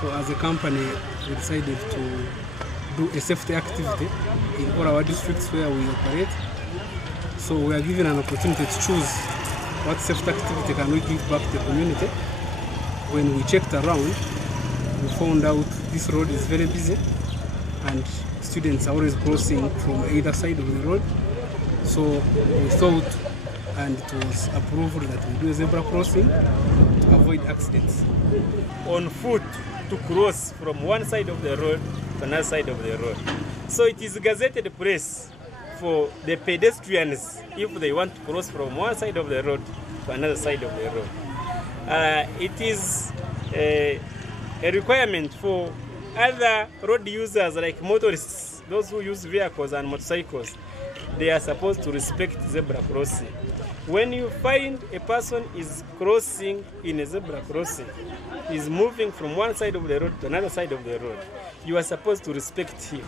So as a company, we decided to do a safety activity in all our districts where we operate. So we are given an opportunity to choose what safety activity can we give back to the community. When we checked around, we found out this road is very busy and students are always crossing from either side of the road. So we thought, and it was approved, that we do a zebra crossing to avoid accidents. On foot to cross from one side of the road to another side of the road. So it is a gazetted place for the pedestrians if they want to cross from one side of the road to another side of the road. It is a requirement for other road users like motorists, those who use vehicles and motorcycles. They are supposed to respect zebra crossing. When you find a person is crossing in a zebra crossing, is moving from one side of the road to another side of the road, you are supposed to respect him.